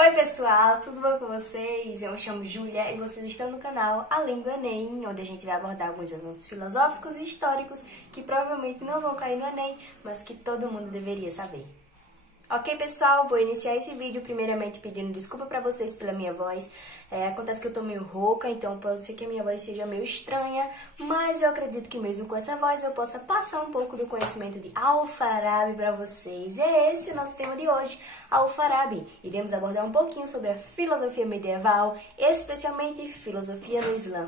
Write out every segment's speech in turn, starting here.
Oi pessoal, tudo bom com vocês? Eu me chamo Júlia e vocês estão no canal Além do Enem, onde a gente vai abordar alguns assuntos filosóficos e históricos que provavelmente não vão cair no Enem, mas que todo mundo deveria saber. Ok, pessoal, vou iniciar esse vídeo primeiramente pedindo desculpa pra vocês pela minha voz. Acontece que eu tô meio rouca, então pode ser que a minha voz seja meio estranha, mas eu acredito que mesmo com essa voz eu possa passar um pouco do conhecimento de Al-Farabi pra vocês. E é esse o nosso tema de hoje, Al-Farabi. Iremos abordar um pouquinho sobre a filosofia medieval, especialmente filosofia no Islã.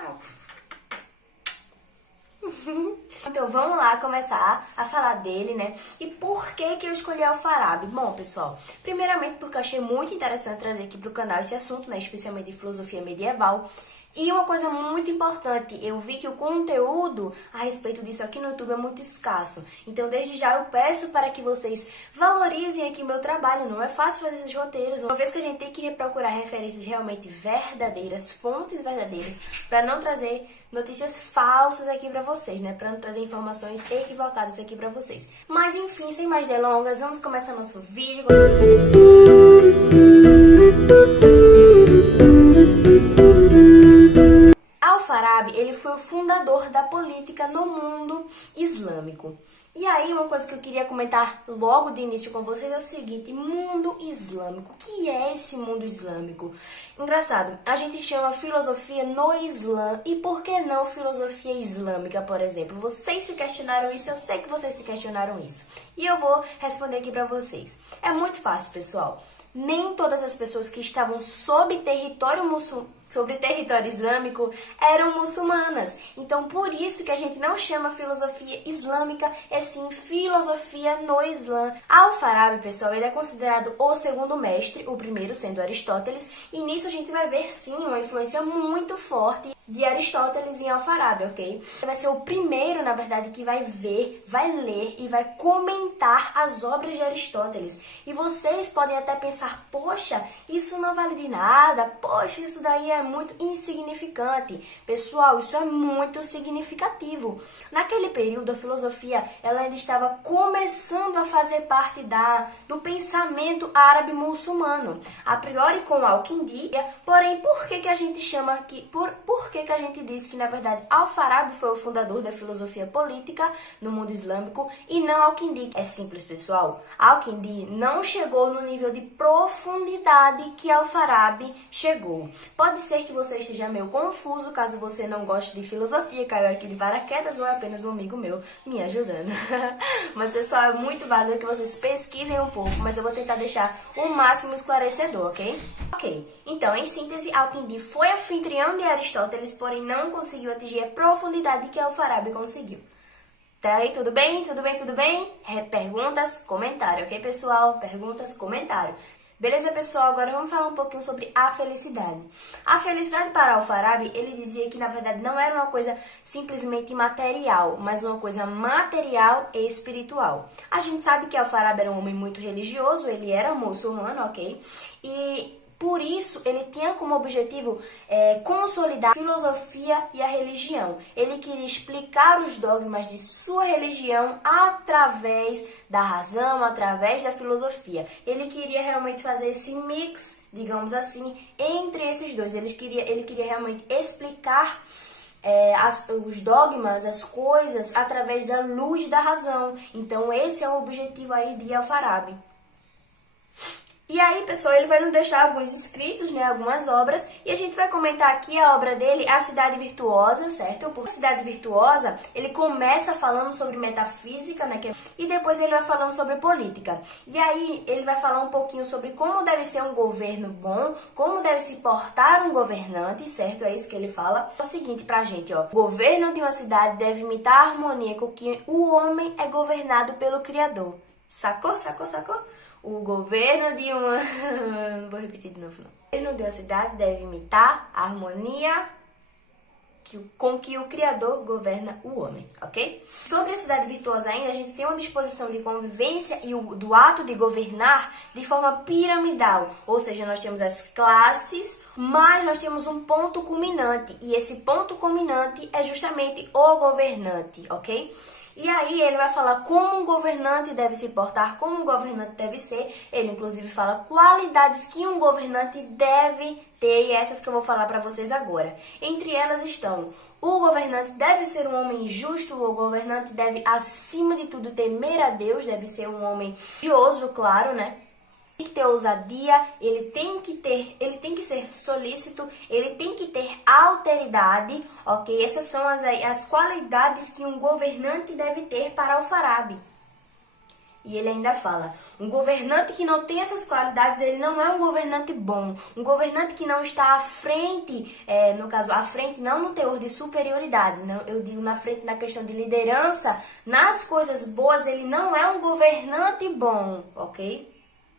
Então vamos lá começar a falar dele, né? E por que eu escolhi Al-Farabi? Bom, pessoal, primeiramente porque eu achei muito interessante trazer aqui pro canal esse assunto, né? Especialmente de filosofia medieval. E uma coisa muito importante, eu vi que o conteúdo a respeito disso aqui no YouTube é muito escasso. Então, desde já eu peço para que vocês valorizem aqui o meu trabalho. Não é fácil fazer esses roteiros, uma vez que a gente tem que procurar referências realmente verdadeiras, fontes verdadeiras, para não trazer notícias falsas aqui para vocês, né? Para não trazer informações equivocadas aqui para vocês. Mas enfim, sem mais delongas, vamos começar nosso vídeo. Al-Farabi, ele foi o fundador da política no mundo islâmico. E aí, uma coisa que eu queria comentar logo de início com vocês é o seguinte: mundo islâmico. O que é esse mundo islâmico? Engraçado, a gente chama filosofia no Islã. E por que não filosofia islâmica, por exemplo? Vocês se questionaram isso, eu sei que vocês se questionaram isso. E eu vou responder aqui pra vocês. É muito fácil, pessoal. Nem todas as pessoas que estavam sob território islâmico eram muçulmanas. Então, por isso que a gente não chama filosofia islâmica, é sim filosofia no Islã. Al-Farabi, pessoal, ele é considerado o segundo mestre, o primeiro sendo Aristóteles, e nisso a gente vai ver sim uma influência muito forte de Aristóteles em Al-Farabi, ok? Ele vai ser o primeiro, na verdade, que vai ver, vai ler e vai comentar as obras de Aristóteles. E vocês podem até pensar, poxa, isso não vale de nada, poxa, isso daí é muito insignificante. Pessoal, isso é muito significativo. Naquele período, a filosofia ela ainda estava começando a fazer parte do pensamento árabe-muçulmano. A priori com Al-Kindi, porém, por que a gente chama aqui, por que a gente diz que, na verdade, Al-Farabi foi o fundador da filosofia política no mundo islâmico e não Al-Kindi? É simples, pessoal. Al-Kindi não chegou no nível de profundidade que Al-Farabi chegou. Pode ser que você esteja meio confuso, caso você não goste de filosofia, caiu aqui de paraquedas ou é apenas um amigo meu me ajudando. Mas, pessoal, é muito válido que vocês pesquisem um pouco, mas eu vou tentar deixar o máximo esclarecedor, ok? Ok, então, em síntese, Al-Kindi foi anfitrião de Aristóteles, porém não conseguiu atingir a profundidade que Al-Farabi conseguiu. Tá aí, tudo bem? Tudo bem? Tudo bem? Perguntas, comentário, ok, pessoal? Perguntas, comentário. Beleza, pessoal? Agora vamos falar um pouquinho sobre a felicidade. A felicidade para Al-Farabi, ele dizia que, na verdade, não era uma coisa simplesmente material, mas uma coisa material e espiritual. A gente sabe que Al-Farabi era um homem muito religioso, ele era muçulmano, ok? E por isso, ele tinha como objetivo consolidar a filosofia e a religião. Ele queria explicar os dogmas de sua religião através da razão, através da filosofia. Ele queria realmente fazer esse mix, digamos assim, entre esses dois. Ele queria realmente explicar os dogmas, as coisas, através da luz da razão. Então, esse é o objetivo aí de Al-Farabi. E aí, pessoal, ele vai nos deixar alguns escritos, né, algumas obras, e a gente vai comentar aqui a obra dele, A Cidade Virtuosa, certo? Por Cidade Virtuosa, ele começa falando sobre metafísica, né, e depois ele vai falando sobre política. E aí, ele vai falar um pouquinho sobre como deve ser um governo bom, como deve se portar um governante, certo? É isso que ele fala. É o seguinte pra gente, ó. O governo de uma cidade deve imitar a harmonia com que o homem é governado pelo Criador. Sacou? Sacou? Sacou? O governo de uma... Não vou repetir de novo, não. O governo de uma cidade deve imitar a harmonia com que o Criador governa o homem, ok? Sobre a cidade virtuosa ainda, a gente tem uma disposição de convivência e do ato de governar de forma piramidal. Ou seja, nós temos as classes, mas nós temos um ponto culminante. E esse ponto culminante é justamente o governante, ok? E aí ele vai falar como um governante deve se portar, como um governante deve ser. Ele inclusive fala qualidades que um governante deve ter, e essas que eu vou falar para vocês agora. Entre elas estão: o governante deve ser um homem justo, o governante deve, acima de tudo, temer a Deus, deve ser um homem religioso, claro, né? Tem que ter ousadia, ele tem que ser solícito, ele tem que ter alteridade, ok? Essas são as qualidades que um governante deve ter para Alfarabi. E ele ainda fala: um governante que não tem essas qualidades, ele não é um governante bom. Um governante que não está à frente, no caso, à frente não no teor de superioridade, não, eu digo na frente na questão de liderança, nas coisas boas, ele não é um governante bom, ok?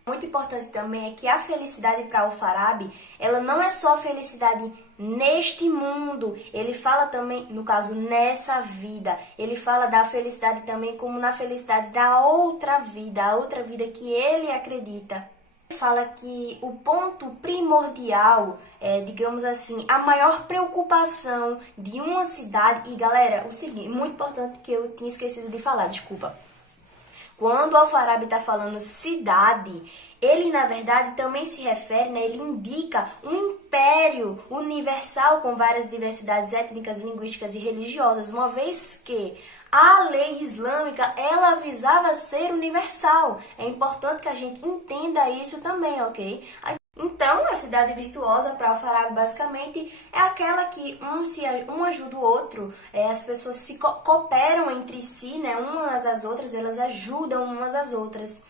Muito importante também é que a felicidade para Alfarabi, ela não é só felicidade neste mundo. Ele fala também, no caso, nessa vida. Ele fala da felicidade também como na felicidade da outra vida, a outra vida que ele acredita. Ele fala que o ponto primordial, digamos assim, a maior preocupação de uma cidade... E galera, o seguinte, muito importante que eu tinha esquecido de falar, desculpa. Quando o Alfarabi está falando cidade, ele na verdade também se refere, né, ele indica um império universal com várias diversidades étnicas, linguísticas e religiosas, uma vez que a lei islâmica ela visava ser universal. É importante que a gente entenda isso também, ok? Então, a cidade virtuosa para Alfarabi basicamente é aquela que um ajuda o outro, as pessoas se cooperam entre si, né, umas às outras, elas ajudam umas às outras.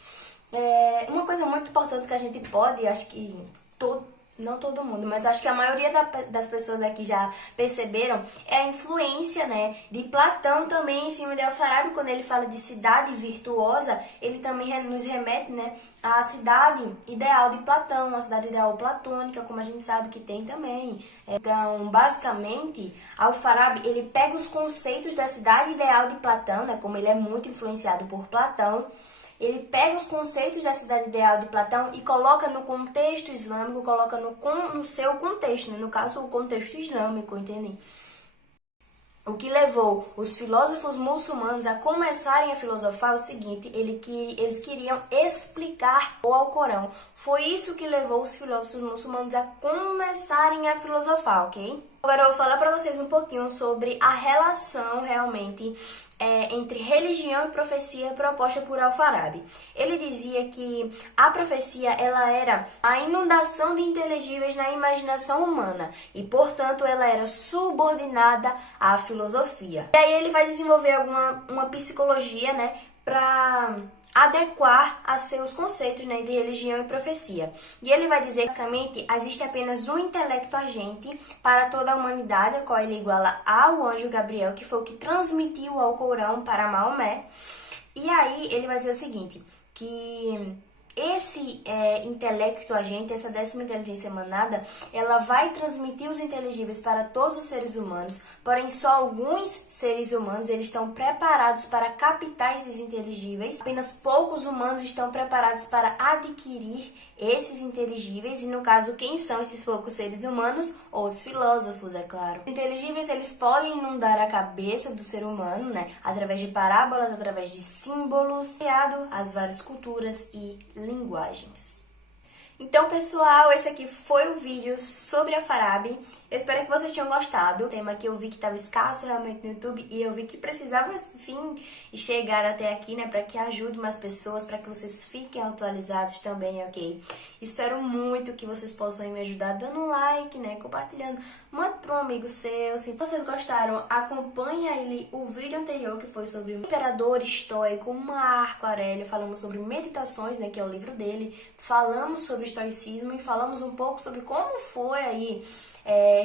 Uma coisa muito importante que a gente pode, acho que não todo mundo, mas acho que a maioria das pessoas aqui já perceberam, é a influência, né, de Platão também em cima de Alfarabi. Quando ele fala de cidade virtuosa, ele também nos remete, né, à cidade ideal de Platão, a cidade ideal platônica, como a gente sabe que tem também. Então, basicamente, Alfarabi, ele pega os conceitos da cidade ideal de Platão, né, como ele é muito influenciado por Platão, ele pega os conceitos da cidade ideal de Platão e coloca no contexto islâmico, coloca no seu contexto, né? No caso, o contexto islâmico, entende? O que levou os filósofos muçulmanos a começarem a filosofar é o seguinte: eles queriam explicar o Alcorão. Foi isso que levou os filósofos muçulmanos a começarem a filosofar, ok? Agora eu vou falar para vocês um pouquinho sobre a relação realmente entre religião e profecia proposta por Alfarabi. Ele dizia que a profecia ela era a inundação de inteligíveis na imaginação humana e, portanto, ela era subordinada à filosofia. E aí ele vai desenvolver uma psicologia, né, para adequar a seus conceitos, né, de religião e profecia. E ele vai dizer que, basicamente, existe apenas um intelecto agente para toda a humanidade, a qual ele iguala ao anjo Gabriel, que foi o que transmitiu o Alcorão para Maomé. E aí ele vai dizer o seguinte, que esse intelecto agente, essa 10ª inteligência emanada, ela vai transmitir os inteligíveis para todos os seres humanos, porém só alguns seres humanos eles estão preparados para captar esses inteligíveis, apenas poucos humanos estão preparados para adquirir esses inteligíveis, e no caso, quem são esses poucos seres humanos? Os filósofos, é claro. Os inteligíveis, eles podem inundar a cabeça do ser humano, né, através de parábolas, através de símbolos, criado as várias culturas e linguagens. Então, pessoal, esse aqui foi o vídeo sobre Alfarabi. Eu espero que vocês tenham gostado. O tema que eu vi que estava escasso realmente no YouTube e eu vi que precisava, sim, chegar até aqui, né, para que ajude mais pessoas, para que vocês fiquem atualizados também, ok? Espero muito que vocês possam me ajudar dando um like, né, compartilhando. Manda para um amigo seu. Se vocês gostaram, acompanhe aí o vídeo anterior que foi sobre o Imperador Estoico, Marco Aurélio. Falamos sobre Meditações, né, que é o livro dele. Falamos sobre estoicismo e falamos um pouco sobre como foi aí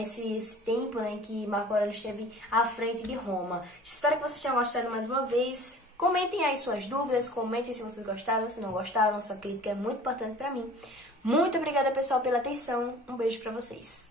esse tempo, né, que Marco Aurélio esteve à frente de Roma. Espero que vocês tenham gostado mais uma vez. Comentem aí suas dúvidas, comentem se vocês gostaram, se não gostaram. Sua crítica é muito importante para mim. Muito obrigada, pessoal, pela atenção. Um beijo para vocês.